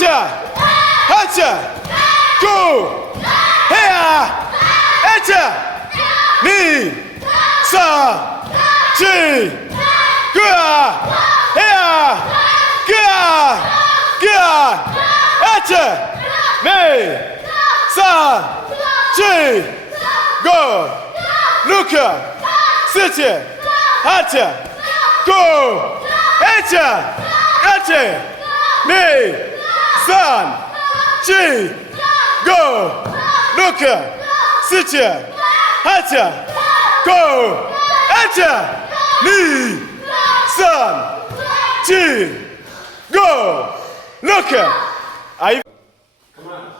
Hacha! Hacha! Go! Here! Hacha! Ni! Sa! Chi! Gua! Here! Gua! Gua! Hacha! Ni! Sa! Chi! Go! Luca! Sitya! Hacha! Go! Hacha! Hacha! Ni! San! Chi! Go! Luca! Sitya! Hacha! Go! Hacha! Ni! San! Chi! Go! Luca! Aí. Come on.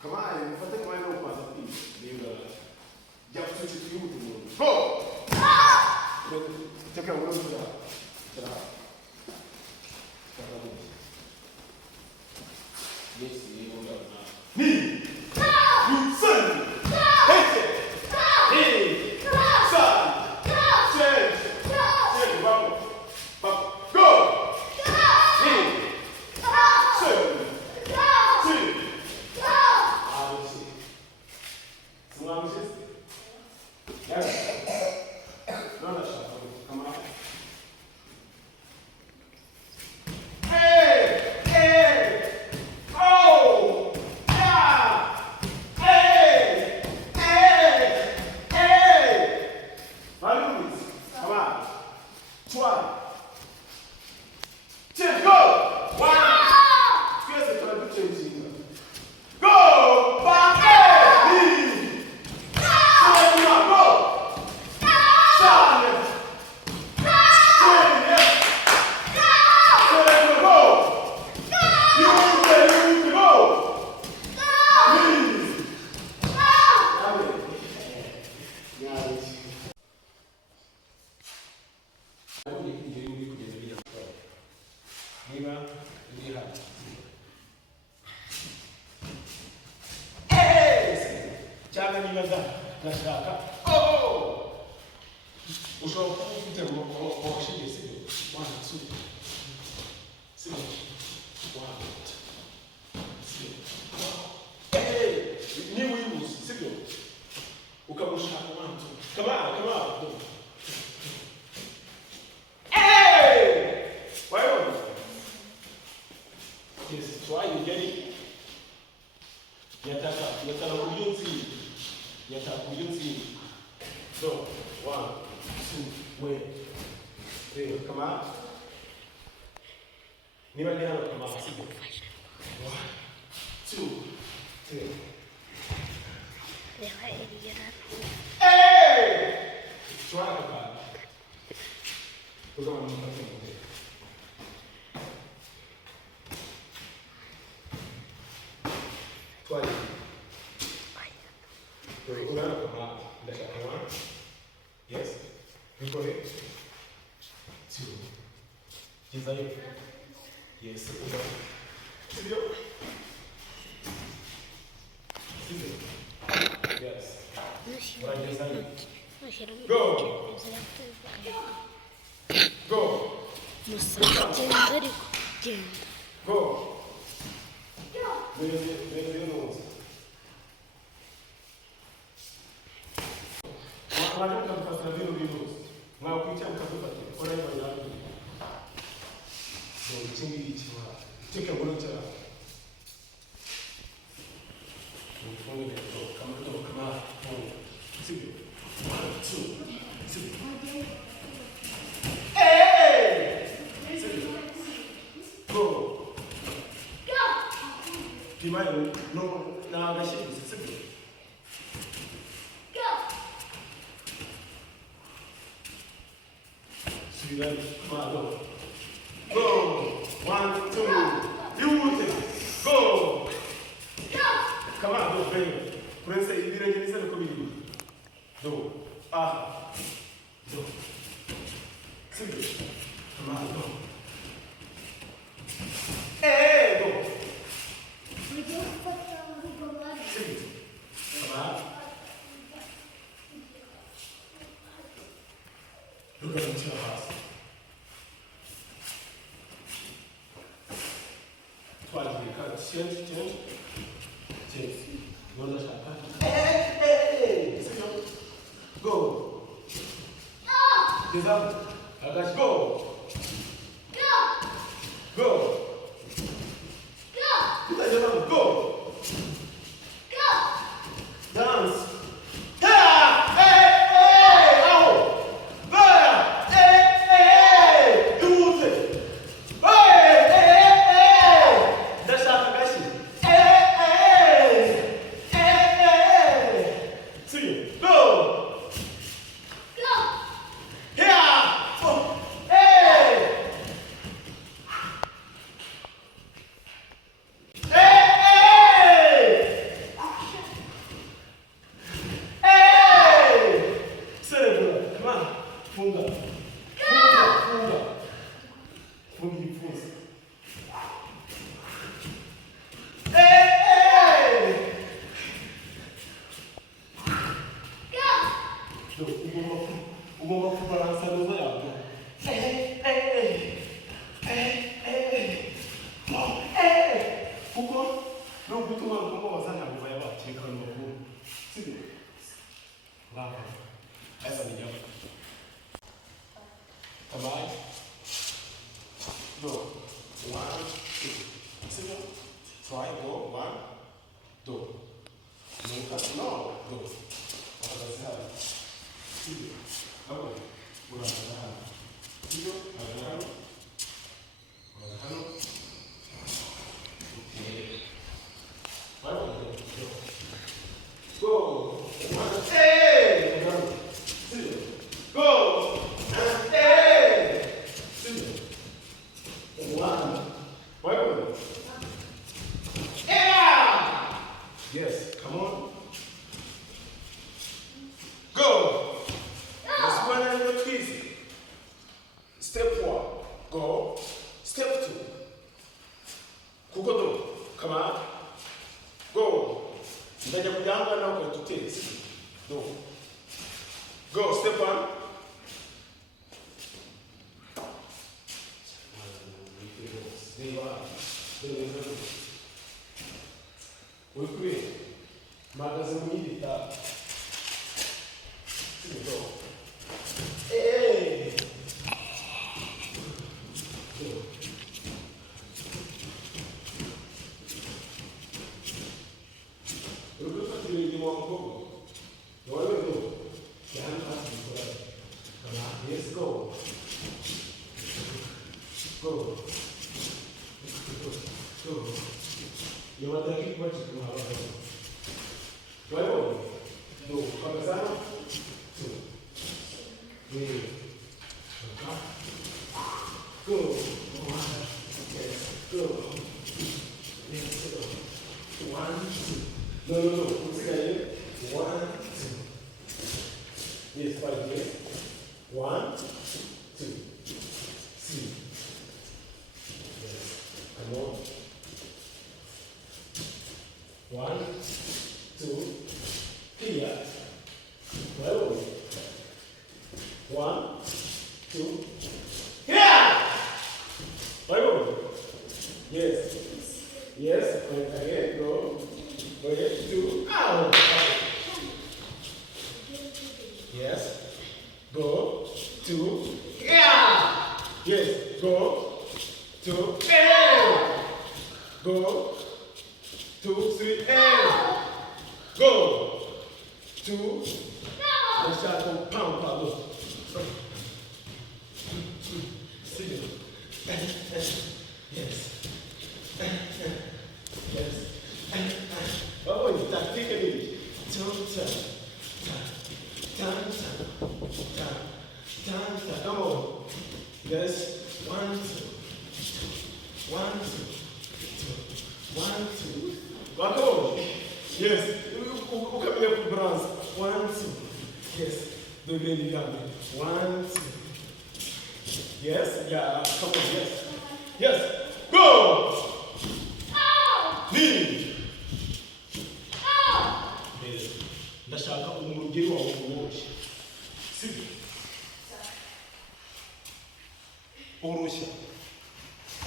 Come on. Vou fazer mais uma coisa aqui. Já substituiu o mundo. Go! Você quer um outro? Será? Ni! San! Hacha! Ni! San! Chi! Vamos! Go! Ni! San! Chi! Słyszysz? Jak? No na szafę. Come on. Hey! Hey! Oh! Yeah! Hey! Hey! Hey! Values. Come on. Try. Change. Go! One. Squeeze it. Try to change it. Go! Back. So, 1, 2, wait. 3, come on. Niemand lernen, come on. 1, 2, 3. Hey! Try it, come on. We're going to do something. Try it. Come on. Yes. You go ahead. 2. Desire. Yes. Studio. Yes. Right desire. Go. Go. Go. Take a look at come on. 2, 1, 2, 2. Hey! Go. No, now the shape is simple. So you ready? Come on, go. Go. 1, 2. Beautiful. Go. Come on, go, bring. Prince, you didn't get this community. Do. Ah. Do. Simple. Come on, go. Hey, go. Simple. Come on. Look at into your house. 1, change. Non lasciata. Hey! Go. Esatto. Ragazzi, go. Go. Tu stai giocando, go. Dance.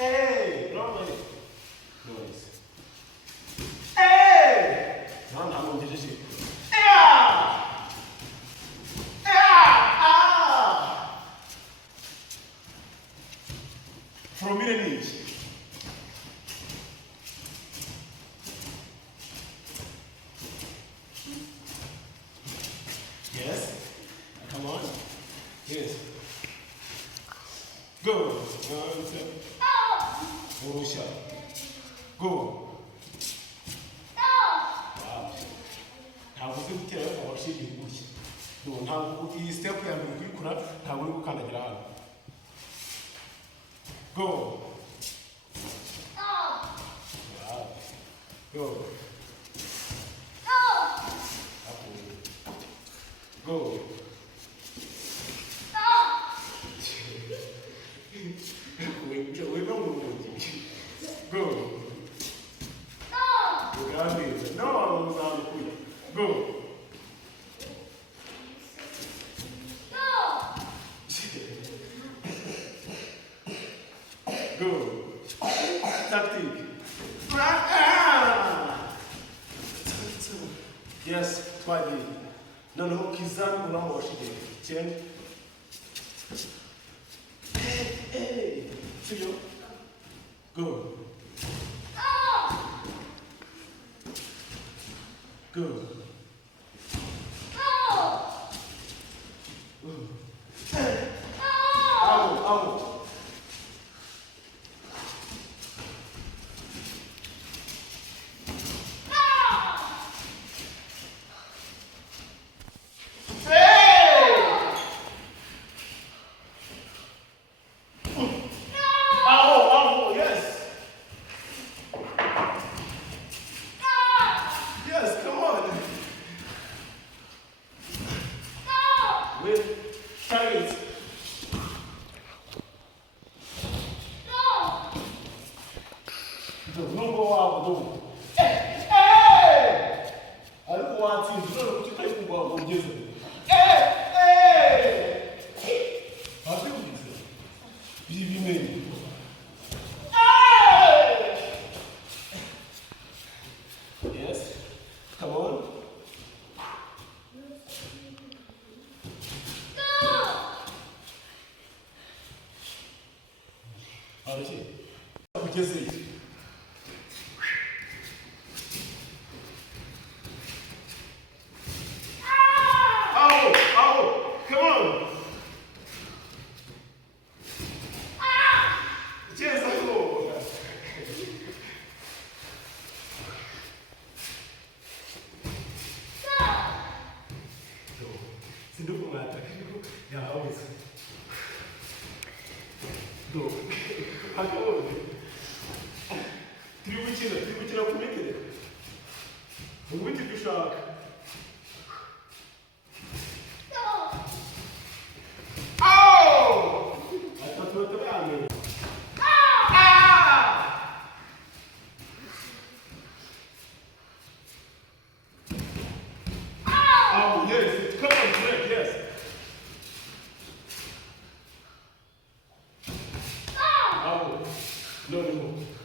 Hey, no, nice. 난 안 옮겨지지. Prominent knees. Yes. Come on. Yes. Go. One, two. 오로샤. Go. Wow. ntabwo uzi gutera amashyi yihuse. Ntabwo iyi step ya mbere uyikora ntabwo uri gukandagira hano. Go. Wow. Go. Go. 왜 그런 거지? Go. Grande. Não, não sabe. Go. Go. Tactic. Yes, twice. noneho kizana unamu washige cyane sibyo go go Au. Yes, come on. 알지? ugeze come on. Sinduku ngata ya always go hakao tribukira kumekere ubiti dushaka atatu tabane yes, come on, Greg, yes. No.